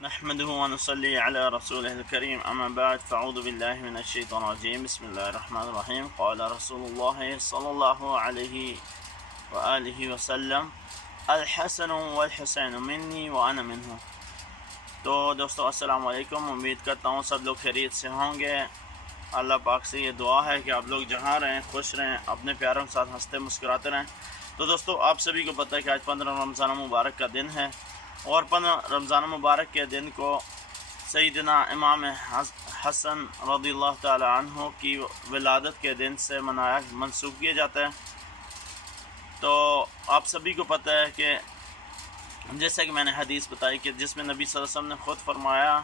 نحمده ونصلي على رسوله الكريم اما بعد فاعوذ بالله من الشيطان الرجيم بسم الله الرحمن الرحيم قال رسول الله صلى الله عليه وآله وسلم الحسن والحسین منی وانا منه۔ تو دوستو السلام علیکم، امید کرتا ہوں سب لوگ خیریت سے ہوں گے۔ اللہ پاک سے یہ دعا ہے کہ آپ لوگ جہاں رہیں خوش رہیں، اپنے پیاروں کے ساتھ ہنستے مسکراتے رہیں۔ تو دوستو آپ سبھی کو پتہ ہے کہ آج 15 رمضان مبارک کا دن ہے، اور 15 رمضان مبارک کے دن کو سیدنا امام حسن رضی اللہ تعالی عنہ کی ولادت کے دن سے منسوب کیا جاتا ہے۔ تو آپ سبھی کو پتہ ہے کہ جیسا کہ میں نے حدیث بتائی کہ جس میں نبی صلی اللہ علیہ وسلم نے خود فرمایا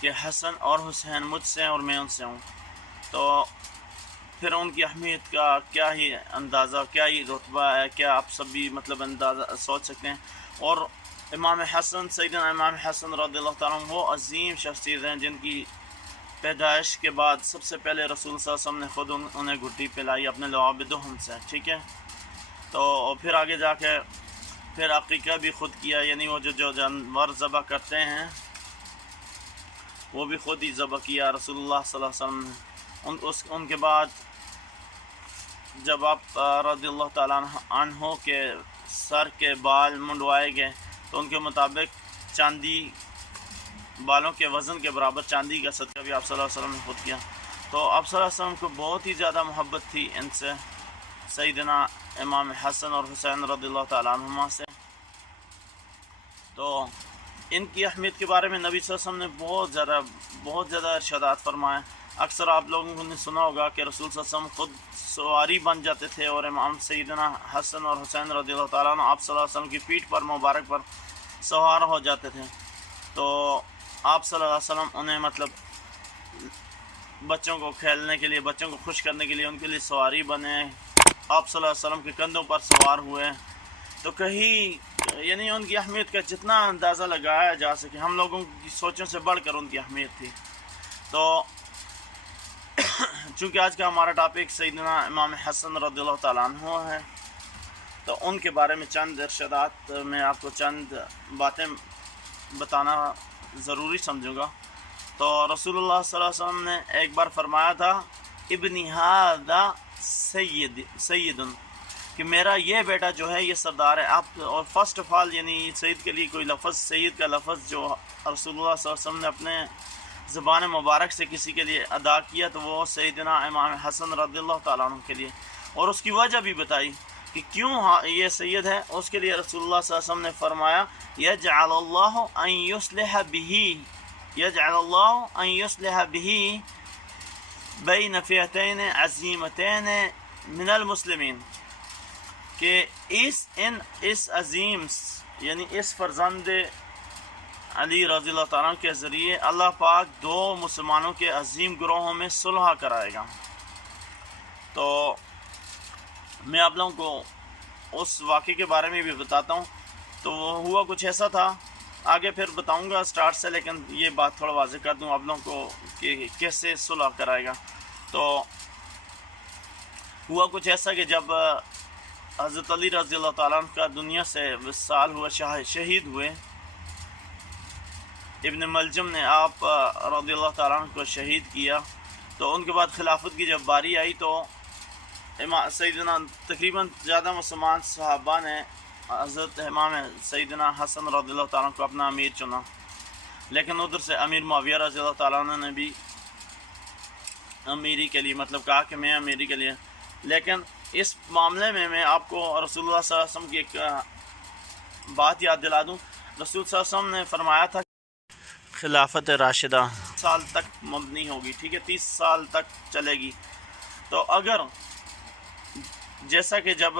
کہ حسن اور حسین مجھ سے ہیں اور میں ان سے ہوں، تو پھر ان کی اہمیت کا کیا ہی اندازہ، کیا ہی رتبہ ہے، کیا آپ سبھی اندازہ سوچ سکتے ہیں۔ اور امام حسن، سیدنا امام حسن رضی اللہ تعالیٰ عنہ وہ عظیم شخصیت ہیں جن کی پیدائش کے بعد سب سے پہلے رسول صلی اللہ علیہ وسلم نے خود انہیں گھٹی پلائی اپنے لعاب دہن سے، ٹھیک ہے۔ تو پھر آگے جا کے پھر عقیقہ بھی خود کیا، یعنی وہ جو جانور ذبح کرتے ہیں وہ بھی خود ہی ذبح کیا رسول اللہ صلی اللہ علیہ وسلم نے۔ ان کے بعد جب آپ رضی اللہ تعالیٰ عنہ کے سر کے بال منڈوائے گئے تو ان کے مطابق چاندی، بالوں کے وزن کے برابر چاندی کا صدقہ بھی آپ صلی اللہ علیہ وسلم نے خود کیا۔ تو آپ صلی اللہ علیہ وسلم کو بہت ہی زیادہ محبت تھی ان سے، سیدنا امام حسن اور حسین رضی اللہ تعالیٰ عنہما سے۔ تو ان کی اہمیت کے بارے میں نبی صلی اللہ علیہ وسلم نے بہت زیادہ ارشادات فرمائے۔ اکثر آپ لوگوں نے سنا ہوگا کہ رسول صلی اللہ علیہ وسلم خود سواری بن جاتے تھے اور امام سیدنا حسن اور حسین رضی اللہ تعالیٰ عنہ آپ صلی اللہ علیہ وسلم کی پیٹھ پر مبارک پر سوار ہو جاتے تھے۔ تو آپ صلی اللہ علیہ وسلم انہیں بچوں کو کھیلنے کے لیے، بچوں کو خوش کرنے کے لیے ان کے لیے سواری بنے، آپ صلی اللہ علیہ وسلم کے کندھوں پر سوار ہوئے۔ تو کہیں یعنی ان کی اہمیت کا جتنا اندازہ لگایا جا سکے، ہم لوگوں کی سوچوں سے بڑھ کر ان کی اہمیت تھی۔ تو چونکہ آج کا ہمارا ٹاپک سیدنا امام حسن رضی اللہ تعالیٰ عنہ ہے، تو ان کے بارے میں چند ارشادات میں آپ کو چند باتیں بتانا ضروری سمجھوں گا۔ تو رسول اللہ صلی اللہ علیہ وسلم نے ایک بار فرمایا تھا ابنی ھذا سید، کہ میرا یہ بیٹا جو ہے یہ سردار ہے۔ آپ اور فرسٹ آف آل یعنی سید کے لیے کوئی لفظ، سید کا لفظ جو رسول اللہ صلی اللہ علیہ وسلم نے اپنے زبان مبارک سے کسی کے لیے ادا کیا تو وہ سیدنا امام حسن رضی اللہ تعالیٰ عنہ کے لیے، اور اس کی وجہ بھی بتائی کہ کیوں یہ سید ہے۔ اس کے لیے رسول اللہ صلی اللہ علیہ وسلم نے فرمایا یجعل اللہ ان یصلح به بین فئتین عظیمتین من المسلمین، کہ اس عظیم یعنی اس فرزند علی رضی اللہ تعالیٰ کے ذریعے اللہ پاک دو مسلمانوں کے عظیم گروہوں میں صلح کرائے گا۔ تو میں آپ لوگوں کو اس واقعے کے بارے میں بھی بتاتا ہوں۔ تو وہ ہوا کچھ ایسا تھا، آگے پھر بتاؤں گا اسٹارٹ سے، لیکن یہ بات تھوڑا واضح کر دوں آپ لوگوں کو کہ کیسے صلح کرائے گا۔ تو ہوا کچھ ایسا کہ جب حضرت علی رضی اللہ تعالیٰ عنہ کا دنیا سے وصال ہوا، شہید ہوئے، ابن ملجم نے آپ رضی اللہ تعالیٰ عنہ کو شہید کیا۔ تو ان کے بعد خلافت کی جب باری آئی تو سیدنا تقریباً زیادہ مسلمان صحابہ نے حضرت امام سیدنا حسن رضی اللہ تعالیٰ عنہ کو اپنا امیر چنا، لیکن ادھر سے امیر معاویہ رضی اللہ تعالیٰ عنہ نے بھی امیری کے لیے کہا کہ میں امیری کے لیے۔ لیکن اس معاملے میں آپ کو رسول اللہ صلی اللہ علیہ وسلم کی ایک بات یاد دلا دوں۔ رسول صلی اللہ علیہ وسلم نے فرمایا تھا خلافت راشدہ سال تک مبنی ہوگی، ٹھیک ہے، 30 سال تک چلے گی۔ تو اگر جیسا کہ جب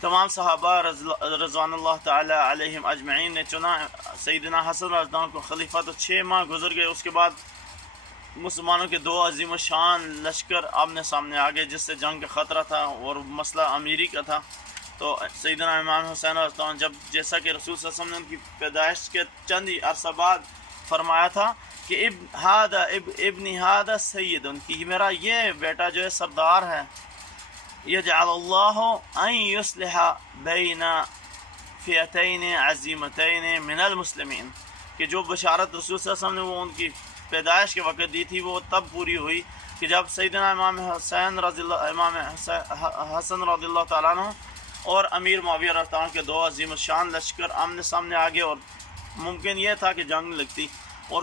تمام صحابہ رضوان اللہ تعالی علیہم اجمعین نے چنا سیدنا حسن رضی اللہ عنہ کو خلیفہ، تو 6 ماہ گزر گئے، اس کے بعد مسلمانوں کے 2 عظیم الشان لشکر آمنے سامنے آ گئے جس سے جنگ کا خطرہ تھا اور مسئلہ امیری کا تھا۔ تو سیدنا امام حسین رضی اللہ عنہ جیسا کہ رسول صلی اللہ علیہ وسلم نے ان کی پیدائش کے چند ہی عرصہ بعد فرمایا تھا کہ ابنی ھذا سید، کہ میرا یہ بیٹا جو ہے سردار ہے۔ یجعل اللہ ان یصلح بین فئتین عظیمتین من المسلمین، کہ جو بشارت رسول صلی اللہ علیہ وسلم نے وہ ان کی پیدائش کے وقت دی تھی وہ تب پوری ہوئی کہ جب سیدنا امام حسن رضی اللہ تعالیٰ عنہ اور امیر معاویہ رضی اللہ عنہ کے دو عظیم الشان لشکر آمنے سامنے آگے، اور ممکن یہ تھا کہ جنگ لگتی اور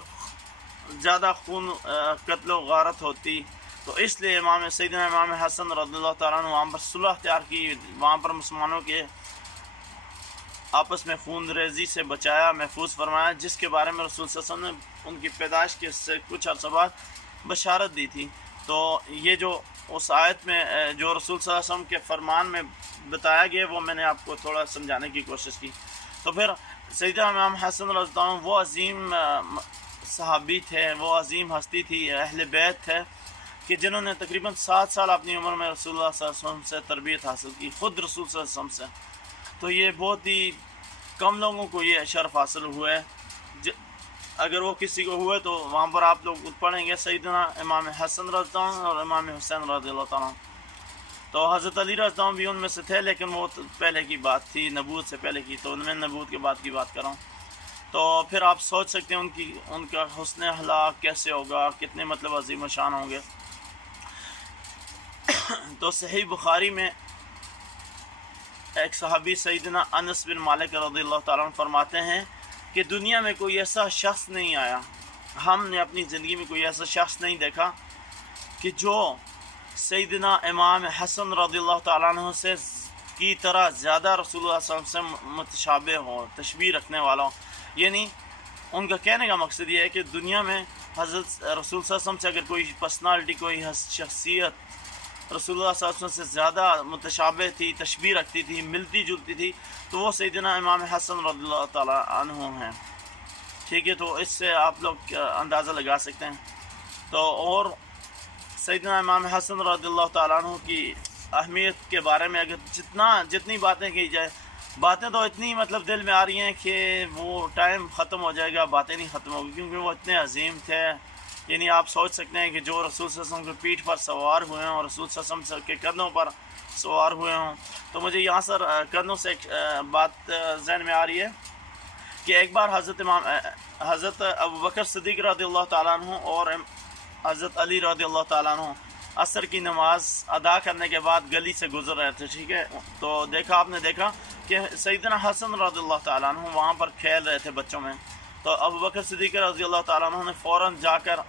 زیادہ خون قتل و غارت ہوتی، تو اس لیے سیدنا امام حسن رضی اللہ تعالیٰ عنہ وہاں پر صلح تیار کی، وہاں پر مسلمانوں کے آپس میں خون ریزی سے بچایا، محفوظ فرمایا، جس کے بارے میں رسول صلی اللہ علیہ وسلم نے ان کی پیدائش کے سے کچھ عرصہ بعد بشارت دی تھی۔ تو یہ جو اس آیت میں جو رسول صلی اللہ علیہ وسلم کے فرمان میں بتایا گیا وہ میں نے آپ کو تھوڑا سمجھانے کی کوشش کی۔ تو پھر سیدنا امام حسن رضی اللہ عنہ وہ عظیم صحابی تھے، وہ عظیم ہستی تھی، اہل بیت تھے کہ جنہوں نے تقریباً 7 سال اپنی عمر میں رسول اللہ صلی اللہ علیہ وسلم سے تربیت حاصل کی، خود رسول صلی اللہ علیہ وسلم سے۔ تو یہ بہت ہی کم لوگوں کو یہ شرف حاصل ہوا ہے، اگر وہ کسی کو ہوئے تو وہاں پر آپ لوگ پڑھیں گے سیدنا امام حسن رضی اللہ عنہ اور امام حسین رضی اللہ تعالیٰ عنہ۔ تو حضرت علی رضی اللہ عنہ بھی ان میں سے تھے، لیکن وہ پہلے کی بات تھی، نبوت سے پہلے کی، تو میں نبوت کے بعد کی بات کر رہا ہوں۔ تو پھر آپ سوچ سکتے ہیں ان کا حسن اخلاق کیسے ہوگا، کتنے مطلب عظیم و شان ہوں گے۔ تو صحیح بخاری میں ایک صحابی سیدنا انس بن مالک رضی اللہ تعالیٰ عنہ فرماتے ہیں کہ دنیا میں کوئی ایسا شخص نہیں آیا، ہم نے اپنی زندگی میں کوئی ایسا شخص نہیں دیکھا کہ جو سیدنا امام حسن رضی اللہ تعالیٰ عنہ سے کی طرح زیادہ رسول اللہ صلی اللہ علیہ وسلم سے متشابہ ہو، تشبیہ رکھنے والا ہو۔ یعنی ان کا کہنے کا مقصد یہ ہے کہ دنیا میں حضرت رسول صلی اللہ علیہ وسلم سے اگر کوئی پرسنالٹی، کوئی شخصیت رسول اللہ صلی اللہ علیہ وسلم سے زیادہ متشابہ تھی، تشبیہ رکھتی تھی، ملتی جلتی تھی، تو وہ سیدنا امام حسن رضی اللہ تعالیٰ عنہ ہیں۔ ٹھیک ہے، تو اس سے آپ لوگ اندازہ لگا سکتے ہیں۔ تو اور سیدنا امام حسن رضی اللہ تعالیٰ عنہ کی اہمیت کے بارے میں اگر جتنی باتیں کی جائے، باتیں تو اتنی مطلب دل میں آ رہی ہیں کہ وہ ٹائم ختم ہو جائے گا، باتیں نہیں ختم ہوگی، کیونکہ وہ اتنے عظیم تھے۔ یعنی آپ سوچ سکتے ہیں کہ جو رسول صلی اللہ علیہ وسلم کی پیٹھ پر سوار ہوئے ہوں اور رسول صلی اللہ علیہ وسلم کے کندھوں پر سوار ہوئے ہوں، تو مجھے یہاں سے کندھوں سے ایک بات ذہن میں آ رہی ہے کہ ایک بار حضرت ابوبکر صدیق رضی اللہ تعالیٰ عنہ اور حضرت علی رضی اللہ تعالیٰ عنہ عصر کی نماز ادا کرنے کے بعد گلی سے گزر رہے تھے، ٹھیک ہے، تو آپ نے دیکھا کہ سیدنا حسن رضی اللہ تعالیٰ عنہ وہاں پر کھیل رہے تھے بچوں میں۔ تو ابوبکر صدیق رضی اللہ تعالیٰ عنہ نے فوراً جا کر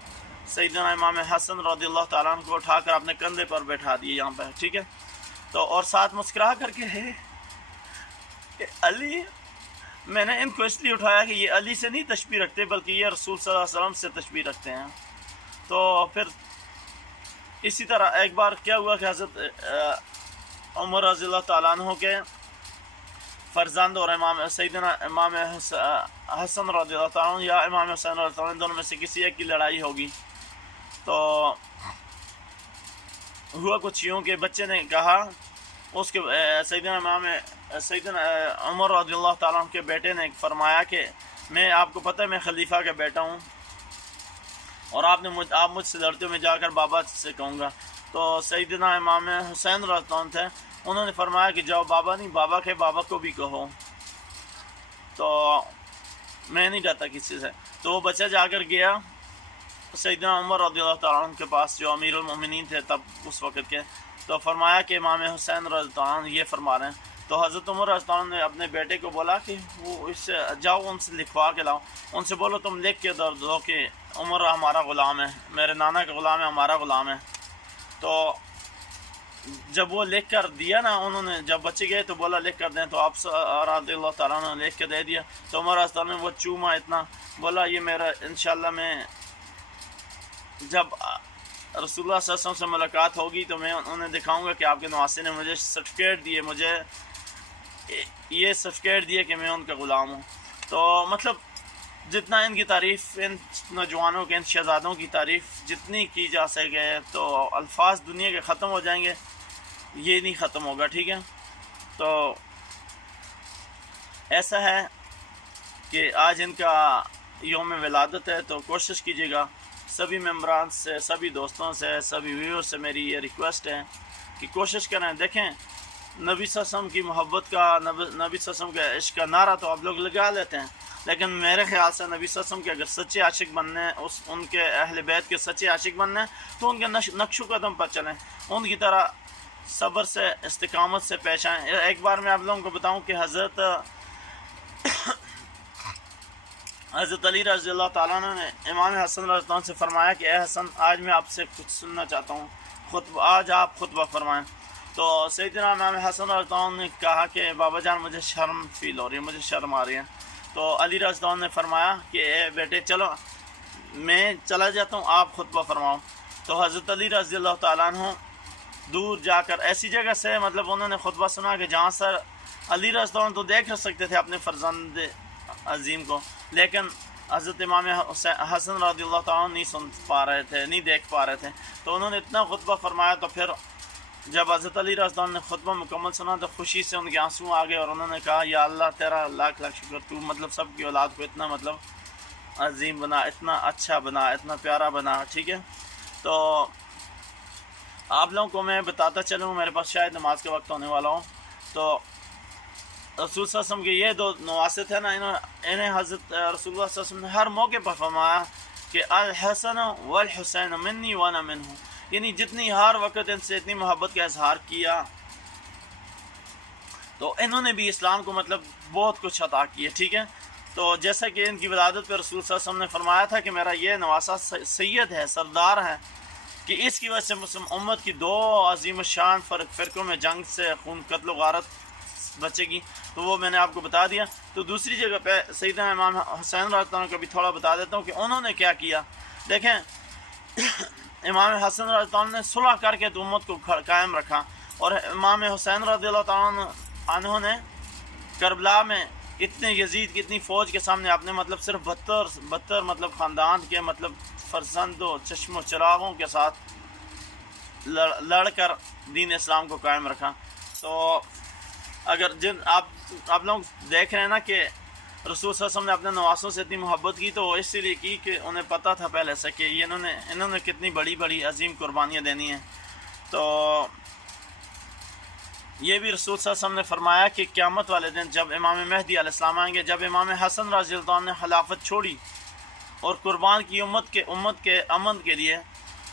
سیدنا امام حسن رضی اللہ تعالیٰ عنہ کو اٹھا کر اپنے کندھے پر بیٹھا دیے یہاں پہ، ٹھیک ہے، تو اور ساتھ مسکرا کر کے ہے کہ علی، میں نے ان کو اس لیے اٹھایا کہ یہ علی سے نہیں تشبیہ رکھتے بلکہ یہ رسول صلی اللہ علیہ وسلم سے تشبیہ رکھتے ہیں۔ تو پھر اسی طرح ایک بار کیا ہوا کہ حضرت عمر رضی اللہ تعالیٰ عنہ کے فرزند اور سیدنا امام حسن رضی اللہ تعالیٰ عنہ یا امام حسین رضی اللہ عنہ دونوں میں سے کسی ایک کی لڑائی ہوگی۔ تو ہوا کچھ یوں کہ بچے نے کہا، اس کے سیدنا عمر رضی اللہ تعالیٰ عنہ کے بیٹے نے فرمایا کہ آپ کو پتہ ہے میں خلیفہ کا بیٹا ہوں اور آپ مجھ سے لڑتے ہوئے جا کر بابا سے کہوں گا۔ تو سیدنا امام حسین رضی اللہ عنہ تھے، انہوں نے فرمایا کہ جاؤ، بابا نہیں، بابا کو بھی کہو، تو میں نہیں ڈرتا کسی سے۔ تو وہ بچہ جا کر گیا سیدنا عمر رضی اللہ تعالیٰ عنہ کے پاس، جو امیر المومنین تھے تب اس وقت کے، تو فرمایا کہ امام حسین رضی اللہ عنہ یہ فرما رہے ہیں۔ تو حضرت عمر رضی اللہ عنہ نے اپنے بیٹے کو بولا کہ وہ اس سے جاؤ، ان سے لکھوا کے لاؤ، ان سے بولو تم لکھ کے دو کہ عمر ہمارا غلام ہے، میرے نانا کا غلام ہے، ہمارا غلام ہے۔ تو جب وہ لکھ کر دیا نا، انہوں نے جب بچے گئے تو بولا لکھ کر دیں، تو آپ رضی اللہ تعالیٰ عنہ نے لکھ کے دے دیا۔ تو عمر رضی اللہ عنہ نے وہ چوما اتنا، بولا یہ میرا انشاءاللہ میں جب رسول اللہ صلی اللہ علیہ وسلم سے ملاقات ہوگی تو میں انہیں دکھاؤں گا کہ آپ کے نواسے نے مجھے سرٹیفکیٹ دیے، مجھے یہ سرٹیفکیٹ دیے کہ میں ان کا غلام ہوں۔ تو مطلب جتنا ان کی تعریف، ان نوجوانوں کے، ان شہزادوں کی تعریف جتنی کی جا سکے تو الفاظ دنیا کے ختم ہو جائیں گے، یہ نہیں ختم ہوگا، ٹھیک ہے۔ تو ایسا ہے کہ آج ان کا یوم ولادت ہے، تو کوشش کیجیے گا سبھی ممبران سے، سبھی دوستوں سے، سبھی ویور سے میری یہ ریکویسٹ ہے کہ کوشش کریں۔ دیکھیں، نبی صلی اللہ علیہ وسلم کی محبت کا، نبی صلی اللہ علیہ وسلم کے عشق کا نعرہ تو آپ لوگ لگا لیتے ہیں، لیکن میرے خیال سے نبی صلی اللہ علیہ وسلم کے اگر سچے عاشق بننے ان کے اہل بیت کے سچے عاشق بننے تو ان کے نقش و قدم پر چلیں، ان کی طرح صبر سے استقامت سے پیش آئیں۔ ایک بار میں آپ لوگوں کو بتاؤں کہ حضرت علی رضی اللہ تعالیٰ عنہ نے امام حسن رضی اللہ عنہ سے فرمایا کہ اے حسن، آج میں آپ سے کچھ سننا چاہتا ہوں، آج آپ خطبہ فرمائیں۔ تو سیدنا امام حسن رضی اللہ عنہ نے کہا کہ بابا جان مجھے شرم فیل ہو رہی ہے، مجھے شرم آ رہی ہے۔ تو علی رضی اللہ عنہ نے فرمایا کہ اے بیٹے چلو میں چلا جاتا ہوں، آپ خطبہ فرماؤ۔ تو حضرت علی رضی اللہ تعالیٰ عنہ دور جا کر ایسی جگہ سے مطلب انہوں نے خطبہ سنا کہ جہاں سر علی رضی اللہ عنہ تو دیکھ سکتے تھے اپنے فرزند عظیم کو، لیکن حضرت امام حسن رضی اللہ تعالیٰ نہیں سن پا رہے تھے، نہیں دیکھ پا رہے تھے۔ تو انہوں نے اتنا خطبہ فرمایا، تو پھر جب حضرت علی رضی اللہ عنہ نے خطبہ مکمل سنا تو خوشی سے ان کے آنسو آ گئے، اور انہوں نے کہا یا اللہ تیرا لاکھ لاکھ شکر، تو مطلب سب کی اولاد کو اتنا مطلب عظیم بنا، اتنا اچھا بنا، اتنا پیارا بنا، ٹھیک ہے۔ تو آپ لوگوں کو میں بتاتا چلوں، میرے پاس شاید نماز کے وقت ہونے والا ہوں۔ تو رسول صلی اللہ علیہ وسلم کے یہ دو نواسے تھے نا، انہیں حضرت رسول اللہ صلی اللہ علیہ وسلم نے ہر موقع پر فرمایا کہ الحسن والحسین منی وانا منہ، یعنی جتنی ہر وقت ان سے اتنی محبت کا اظہار کیا، تو انہوں نے بھی اسلام کو مطلب بہت کچھ عطا کیا، ٹھیک ہے۔ تو جیسا کہ ان کی ولادت پہ رسول صلی اللہ علیہ وسلم نے فرمایا تھا کہ میرا یہ نواسہ سید ہے، سردار ہے، کہ اس کی وجہ سے مسلم امت کی دو عظیم الشان فرقوں میں جنگ سے خون قتل و غارت بچے گی، تو وہ میں نے آپ کو بتا دیا۔ تو دوسری جگہ پہ سیدنا امام حسین رضی اللہ عنہ کو بھی تھوڑا بتا دیتا ہوں کہ انہوں نے کیا کیا۔ دیکھیں امام حسن رضی اللہ عنہ نے صلح کر کے تو امت کو قائم رکھا، اور امام حسین رضی اللہ تعالیٰ عنہ نے کربلا میں اتنے یزید کی اتنی فوج کے سامنے اپنے مطلب صرف 72 مطلب خاندان کے مطلب فرزند و چشم و چراغوں کے ساتھ لڑ کر دین اسلام کو قائم رکھا۔ تو اگر آپ لوگ دیکھ رہے ہیں نا کہ رسول صلی اللہ علیہ وسلم نے اپنے نواسوں سے اتنی محبت کی، تو وہ اس لیے کی کہ انہیں پتہ تھا پہلے سے کہ انہوں نے کتنی بڑی عظیم قربانیاں دینی ہیں۔ تو یہ بھی رسول صلی اللہ علیہ وسلم نے فرمایا کہ قیامت والے دن جب امام مہدی علیہ السلام آئیں گے، جب امام حسن رضی اللہ عنہ نے خلافت چھوڑی اور قربان کی امت کے امن کے لیے،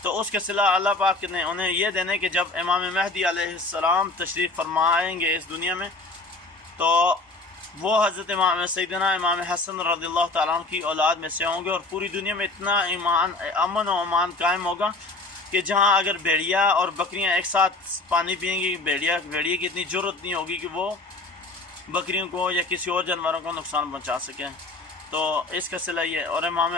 تو اس کے صلہ اللہ پاک نے انہیں یہ دینے کہ جب امام مہدی علیہ السلام تشریف فرمائیں گے اس دنیا میں، تو وہ حضرت سیدنا امام حسن رضی اللہ تعالیٰ عنہ کی اولاد میں سے ہوں گے، اور پوری دنیا میں اتنا امن و امان قائم ہوگا کہ جہاں اگر بھیڑیا اور بکریاں ایک ساتھ پانی پئیں گی، بھیڑیا کی اتنی جرت نہیں ہوگی کہ وہ بکریوں کو یا کسی اور جانوروں کو نقصان پہنچا سکیں۔ تو اس کا صلہ یہ، اور امام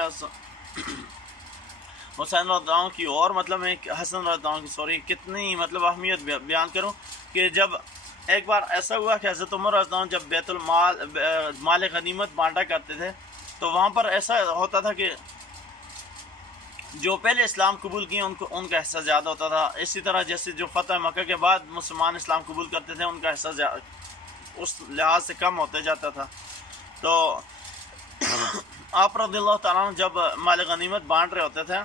حسین رضی اللہ عنہ کی اور مطلب میں حسن رضی اللہ عنہ کی کتنی مطلب اہمیت بیان کروں کہ جب ایک بار ایسا ہوا کہ حضرت عمر رضی اللہ عنہ جب بیت المال مال غنیمت بانٹا کرتے تھے، تو وہاں پر ایسا ہوتا تھا کہ جو پہلے اسلام قبول کیے ان کا حصہ زیادہ ہوتا تھا، اسی طرح جیسے جو فتح مکہ کے بعد مسلمان اسلام قبول کرتے تھے ان کا حصہ اس لحاظ سے کم ہوتے جاتا تھا۔ تو آپ رضی اللہ تعالیٰ عنہ جب مال غنیمت بانٹ رہے ہوتے تھے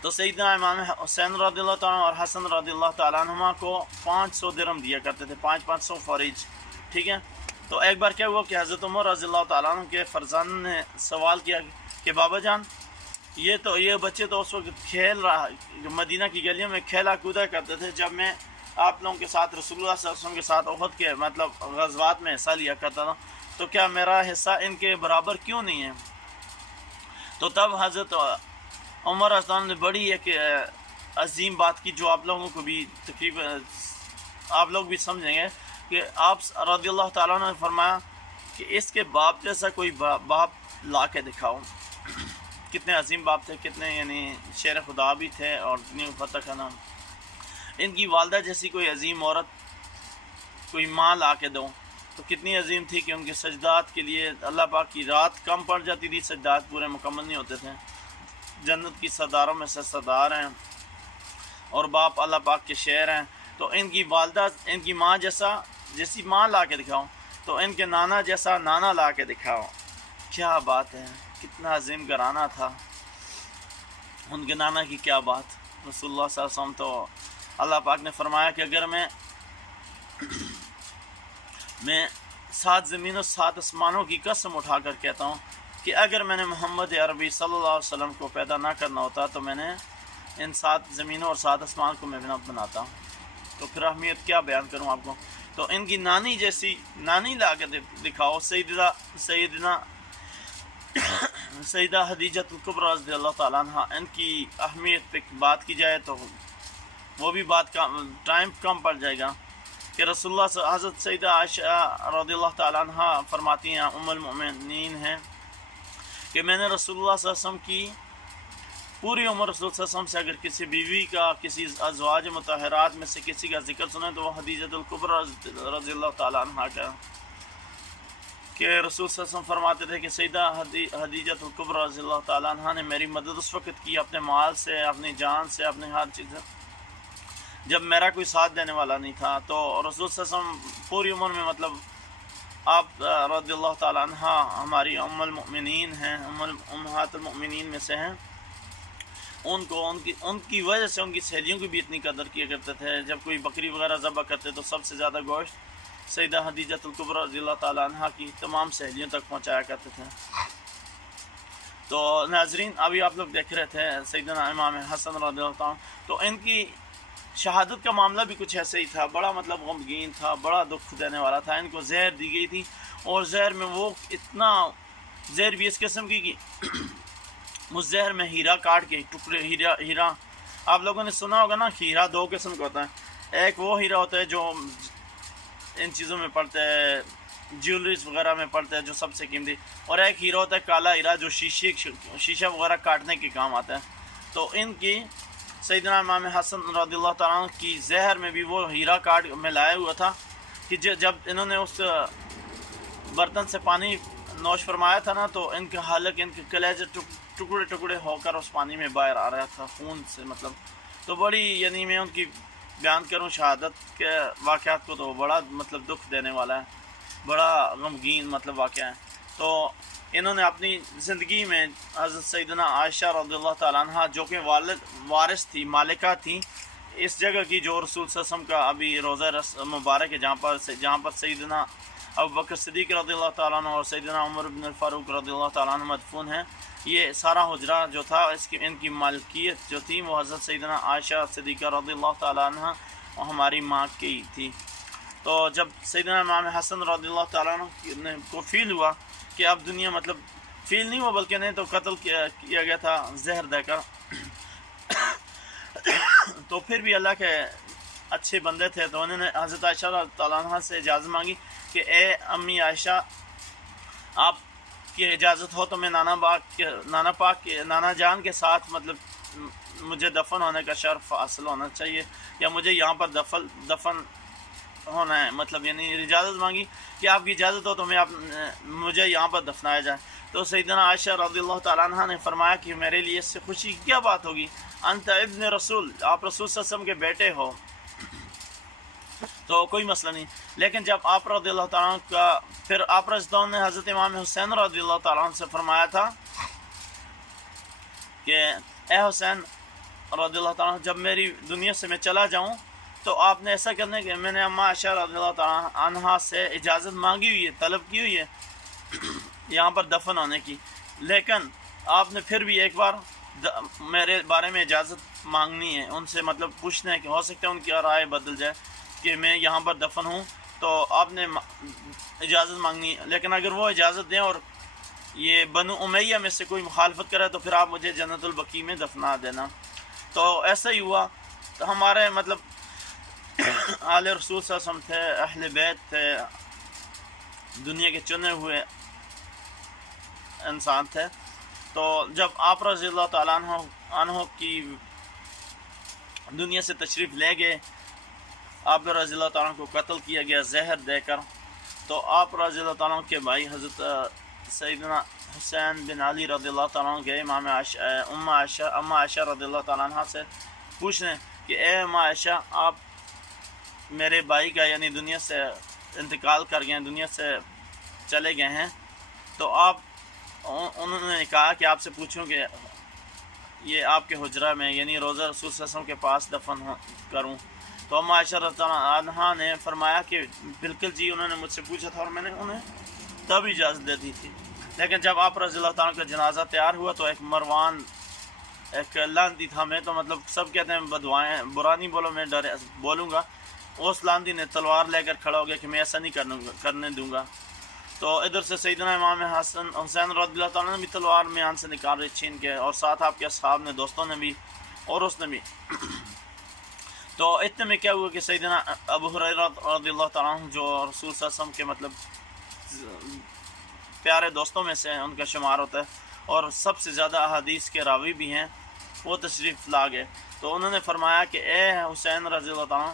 تو سیدنا امام حسین رضی اللہ تعالیٰ عنہ اور حسن رضی اللہ تعالیٰ عنہ کو 500 درہم دیا کرتے تھے، 500 فوریج، ٹھیک ہے۔ تو ایک بار کیا ہوا کہ حضرت عمر رضی اللہ تعالیٰ عنہ کے فرزند نے سوال کیا کہ بابا جان یہ بچے تو اس وقت مدینہ کی گلیوں میں کھیلا کودا کرتے تھے جب میں آپ لوگوں کے ساتھ رسول اللہ صلی اللہ علیہ وسلم کے ساتھ احد کے مطلب غزوات میں حصہ لیا کرتا تھا، تو کیا میرا حصہ ان کے برابر کیوں نہیں ہے؟ تو تب حضرت عمر رضی اللہ عنہ نے بڑی ایک عظیم بات کی جو آپ لوگوں کو بھی تقریباً آپ لوگ بھی سمجھیں گے کہ آپ رضی اللہ تعالیٰ نے فرمایا کہ اس کے باپ جیسا کوئی باپ لا کے دکھاؤ۔ کتنے عظیم باپ تھے، کتنے یعنی شیر خدا بھی تھے اور اتنی فتح کا نام۔ ان کی والدہ جیسی کوئی عظیم عورت کوئی ماں لا کے دو تو کتنی عظیم تھی کہ ان کے سجدات کے لیے اللہ پاک کی رات کم پڑ جاتی تھی، سجدات پورے مکمل نہیں ہوتے تھے۔ جنت کی سرداروں میں سے سردار ہیں اور باپ اللہ پاک کے شعر ہیں، تو ان کی والدہ ان کی ماں جیسی ماں لا کے دکھاؤ، تو ان کے نانا جیسا نانا لا کے دکھاؤ۔ کیا بات ہے، کتنا عظیم گھرانہ تھا ان کے نانا کی، کیا بات۔ رسول اللہ صلی اللہ علیہ وسلم تو اللہ پاک نے فرمایا کہ اگر میں 7 زمین و 7 آسمانوں کی قسم اٹھا کر کہتا ہوں کہ اگر میں نے محمد عربی صلی اللہ علیہ وسلم کو پیدا نہ کرنا ہوتا تو میں نے ان 7 زمینوں اور 7 آسمان کو میں نہ بناتا. تو پھر اہمیت کیا بیان کروں آپ کو. تو ان کی نانی جیسی نانی لا کے دکھاؤ. سیدہ حدیجۃ الکبریٰ رضی اللہ تعالیٰ عنہ، ان کی اہمیت پہ بات کی جائے تو وہ بھی بات کا ٹائم کم پڑ جائے گا کہ رسول اللہ حضرت سیدہ عائشہ رضی اللہ تعالیٰ عنہ فرماتی ہیں، ام المؤمنین ہیں، کہ میں نے رسول اللہ صلی اللہ علیہ وسلم کی پوری عمر رسول صلی اللہ علیہ وسلم سے اگر کسی بیوی کا، کسی ازواج مطہرات میں سے کسی کا ذکر سنیں تو وہ حدیجۃ الکبریٰ رضی اللہ تعالیٰ عنہ کا، کہ رسول صلی اللہ علیہ وسلم فرماتے تھے کہ سیدہ حدیجۃ الکبریٰ رضی اللہ تعالیٰ عنہ نے میری مدد اس وقت کی اپنے مال سے، اپنی جان سے، اپنی ہر چیز سے، جب میرا کوئی ساتھ دینے والا نہیں تھا. تو رسول صلی اللہ علیہ وسلم پوری عمر میں مطلب آپ رضی اللہ تعالیٰ عنہ ہماری ام المؤمنین ہیں، امہات المؤمنین میں سے ہیں. ان کی وجہ سے ان کی سہیلیوں کی بھی اتنی قدر کیا کرتے تھے. جب کوئی بکری وغیرہ ذبح کرتے تو سب سے زیادہ گوشت سیدہ حدیجۃ الکبریٰ رضی اللہ تعالیٰ عنہ کی تمام سہیلیوں تک پہنچایا کرتے تھے. تو ناظرین، ابھی آپ لوگ دیکھ رہے تھے سیدنا امام حسن رضی اللہ تعالیٰ عنہ، تو ان کی شہادت کا معاملہ بھی کچھ ایسے ہی تھا. بڑا مطلب غمگین تھا، بڑا دکھ دینے والا تھا. ان کو زہر دی گئی تھی، اور زہر میں وہ اتنا زہر بھی اس قسم کی کہ اس زہر میں ہیرا کاٹ کے ٹکڑے، ہیرا آپ لوگوں نے سنا ہوگا نا کہ ہیرا 2 قسم کا ہوتا ہے. ایک وہ ہیرا ہوتا ہے جو ان چیزوں میں پڑتا ہے، جیولریز وغیرہ میں پڑتا ہے، جو سب سے قیمتی، اور ایک ہیرا ہوتا ہے کالا ہیرا جو شیشہ وغیرہ کاٹنے کے کام آتا ہے. تو ان کی سیدنا امام حسن رضی اللہ تعالیٰ عنہ کی زہر میں بھی وہ ہیرا کاٹ میں لایا ہوا تھا کہ جب انہوں نے اس برتن سے پانی نوش فرمایا تھا نا، تو ان کے حالق، ان کے کلیجے ٹکڑے ٹکڑے ہو کر اس پانی میں باہر آ رہا تھا خون سے مطلب. تو بڑی یعنی میں ان کی بیان کروں شہادت کے واقعات کو تو بڑا مطلب دکھ دینے والا ہے، بڑا غمگین مطلب واقعہ ہے. تو انہوں نے اپنی زندگی میں حضرت سیدنا عائشہ رضی اللہ تعالیٰ عنہ، جو کہ وارث تھی، مالکہ تھی اس جگہ کی جو رسول صلی اللہ علیہ وسلم کا ابھی روضہ مبارک ہے، جہاں پر سیدنا ابوبکر صدیق رضی اللہ تعالیٰ عنہ اور سیدنا عمر بن الفاروق رضی اللہ تعالیٰ عنہ مدفون ہیں. یہ سارا حجرہ جو تھا ان کی مالکیت جو تھی وہ حضرت سیدنا عائشہ صدیقہ رضی اللہ تعالیٰ عنہ اور ہماری ماں کی تھی. تو جب سیدنا امام حسن رضی اللہ تعالیٰ عنہ کو فیل ہوا کہ اب دنیا مطلب فیل نہیں ہوا بلکہ نہیں تو قتل کیا گیا تھا زہر دے کر، تو پھر بھی اللہ کے اچھے بندے تھے تو انہوں نے حضرت عائشہ رضی اللہ عنہ سے اجازت مانگی کہ اے امی عائشہ، آپ کی اجازت ہو تو میں نانا جان کے ساتھ مطلب مجھے دفن ہونے کا شرف حاصل ہونا چاہیے، یا مجھے یہاں پر دفن ہونا ہے، مطلب یعنی اجازت مانگی کہ آپ کی اجازت ہو تو مجھے یہاں پر دفنایا جائے. تو سیدنا عائشہ رضی اللہ تعالیٰ عنہ نے فرمایا کہ میرے لیے اس سے خوشی کی کیا بات ہوگی، انت ابن رسول، آپ رسول صلی اللہ علیہ وسلم کے بیٹے ہو تو کوئی مسئلہ نہیں. لیکن جب آپ رضی اللہ تعالیٰ عنہ کا پھر آپ رضی اللہ عنہ نے حضرت امام حسین رضی اللہ تعالیٰ عنہ سے فرمایا تھا کہ اے حسین رضی اللہ تعالیٰ عنہ، جب میری دنیا سے میں چلا جاؤں تو آپ نے ایسا کرنے کہ میں نے اماں عائشہ رضی اللہ تعالیٰ عنہ سے اجازت مانگی ہوئی ہے، طلب کی ہوئی ہے یہاں پر دفن ہونے کی، لیکن آپ نے پھر بھی ایک بار میرے بارے میں اجازت مانگنی ہے، ان سے مطلب پوچھنا ہے کہ ہو سکتا ہے ان کی رائے بدل جائے کہ میں یہاں پر دفن ہوں، تو آپ نے اجازت مانگنی ہے. لیکن اگر وہ اجازت دیں اور یہ بنو امیہ میں سے کوئی مخالفت کرے تو پھر آپ مجھے جنت البقیع میں دفنا دینا. تو ایسا ہی ہوا. تو ہمارے مطلب آل رسول صلی اللہ علیہ وسلم تھے، اہل بیت تھے، دنیا کے چنے ہوئے انسان تھے. تو جب آپ رضی اللہ تعالیٰ عنہ کی دنیا سے تشریف لے گئے، آپ رضی اللہ تعالیٰ عنہ کو قتل کیا گیا زہر دے کر. تو آپ رضی اللہ تعالیٰ عنہ کے بھائی حضرت سیدنا حسین بن علی رضی اللہ تعالیٰ عنہ گئے اماں عائشہ رضی اللہ تعالیٰ عنہ سے پوچھنے کہ اے اماں عائشہ، آپ میرے بھائی کا یعنی دنیا سے انتقال کر گئے ہیں، دنیا سے چلے گئے ہیں، تو انہوں نے کہا کہ آپ سے پوچھوں کہ یہ آپ کے حجرہ میں یعنی روضہ رسول صلی اللہ علیہ وسلم کے پاس دفن کروں. تو اما عائشہ رضی اللہ عنہا نے فرمایا کہ بالکل جی، انہوں نے مجھ سے پوچھا تھا اور میں نے انہیں تب اجازت دے دی تھی. لیکن جب آپ رضی اللہ تعالیٰ کا جنازہ تیار ہوا تو ایک مروان ایک لاندی تھا، میں تو مطلب سب کہتے ہیں بدوائیں برا نہیں بولو، میں ڈر بولوں گا. اس لاندی نے تلوار لے کر کھڑا ہو گیا کہ میں ایسا نہیں کرنے دوں گا. تو ادھر سے سیدنا امام حسن حسین رضی اللہ تعالیٰ نے بھی تلوار میان سے نکال رہی چھین کے، اور ساتھ آپ کے اصحاب نے، دوستوں نے بھی، اور اس نے بھی. تو اتنے میں کیا ہوا کہ سیدنا ابو ہریرہ رضی اللہ تعالیٰ عنہ جو رسول صلی اللہ علیہ وسلم کے مطلب پیارے دوستوں میں سے ان کا شمار ہوتا ہے اور سب سے زیادہ احادیث کے راوی بھی ہیں، وہ تشریف لا گئے. تو انہوں نے فرمایا کہ اے حسین رضی اللہ تعالیٰ،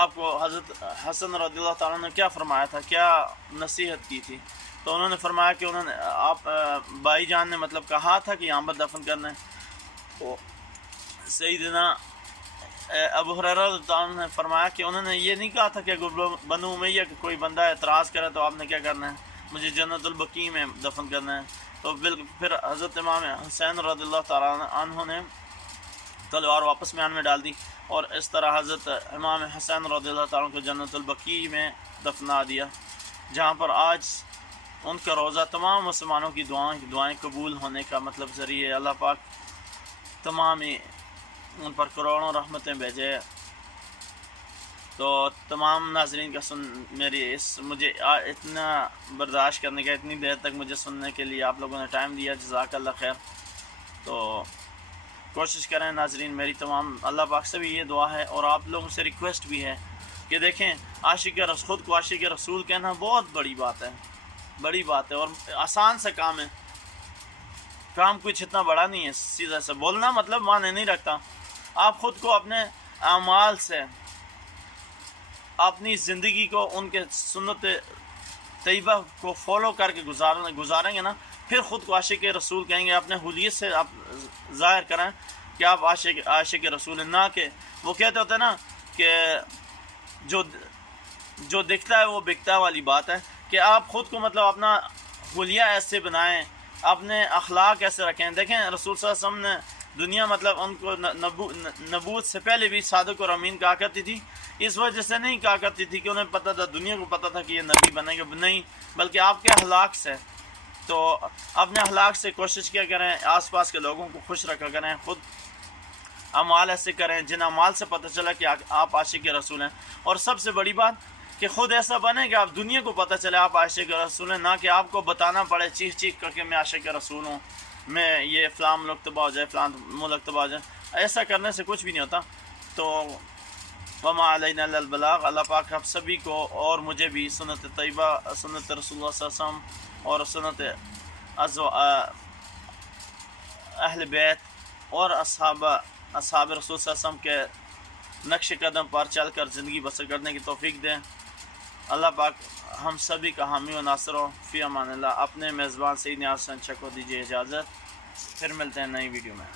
آپ کو حضرت حسن رضی اللہ تعالیٰ نے کیا فرمایا تھا، کیا نصیحت کی تھی؟ تو انہوں نے فرمایا کہ انہوں نے آپ بھائی جان نے مطلب کہا تھا کہ یہاں پر دفن کرنا ہے. تو سیدنا ابو ہریرہ رضی اللہ عنہ نے فرمایا کہ انہوں نے یہ نہیں کہا تھا کہ بنو امیہ کہ کوئی بندہ اعتراض کرے تو آپ نے کیا کرنا ہے، مجھے جنت البقیع میں دفن کرنا ہے. تو پھر حضرت امام حسین رضی اللہ تعالیٰ عنہ نے تلوار واپس میان میں ڈال دی، اور اس طرح حضرت امام حسین رضی اللہ تعالیٰ کو جنت البقیع میں دفنا دیا، جہاں پر آج ان کا روزہ تمام مسلمانوں کی دعائیں قبول ہونے کا مطلب ذریعہ. اللہ پاک تمام ان پر کروڑوں رحمتیں بھیجے. تو تمام ناظرین کا مجھے اتنا برداشت کرنے کا، اتنی دیر تک مجھے سننے کے لیے آپ لوگوں نے ٹائم دیا، جزاک اللہ خیر. تو کوشش کریں ناظرین، میری تمام اللہ پاک سے بھی یہ دعا ہے اور آپ لوگوں سے ریکویسٹ بھی ہے کہ دیکھیں، خود کو عاشق رسول کہنا بہت بڑی بات ہے اور آسان سے کام ہے. کام کچھ اتنا بڑا نہیں ہے، سیدھا سے بولنا مطلب معنی نہیں رکھتا. آپ خود کو اپنے اعمال سے، اپنی زندگی کو ان کے سنت طیبہ کو فالو کر کے گزاریں گے نا، پھر خود کو عاشق رسول کہیں گے. اپنے حلیت سے آپ ظاہر کریں کہ آپ عاشق رسول ہیں، نہ کہ وہ کہتے ہوتے ہیں نا کہ جو دکھتا ہے وہ بکتا والی بات ہے. کہ آپ خود کو مطلب اپنا حلیہ ایسے بنائیں، اپنے اخلاق ایسے رکھیں. دیکھیں رسول صلی اللہ علیہ وسلم نے دنیا مطلب ان کو نبوت سے پہلے بھی صادق اور امین کہا کرتی تھی. اس وجہ سے نہیں کہا کرتی تھی کہ انہیں پتہ تھا، دنیا کو پتہ تھا کہ یہ نبی بنے گا، نہیں، بلکہ آپ کے اخلاق سے. تو اپنے اخلاق سے کوشش کیا کریں، آس پاس کے لوگوں کو خوش رکھا کریں، خود اعمال ایسے کریں جن اعمال سے پتہ چلا کہ آپ عاشق رسول ہیں. اور سب سے بڑی بات کہ خود ایسا بنے کہ آپ دنیا کو پتہ چلے آپ عاشق رسول ہیں، نہ کہ آپ کو بتانا پڑے چیخ کر کے میں عاشق رسول ہوں، میں یہ فلاں ملک تباہ ہو جائے، فلاں ملک تباہ ہو جائے. ایسا کرنے سے کچھ بھی نہیں ہوتا. تو وما علینا الا البلاغ. اللہ پاک آپ سبھی کو اور مجھے بھی سنت طیبہ، سنت رسول اللہ صلی اللہ علیہ وسلم اور سنت اہل بیت اور اصحاب رسول صلی اللہ علیہ وسلم کے نقش قدم پر چل کر زندگی بسر کرنے کی توفیق دیں. اللہ پاک ہم سبھی کا حامی و ناصر ہو. فی امان اللہ. اپنے میزبان سید نیاز حسین چک کو دیجیے اجازت، پھر ملتے ہیں نئی ویڈیو میں.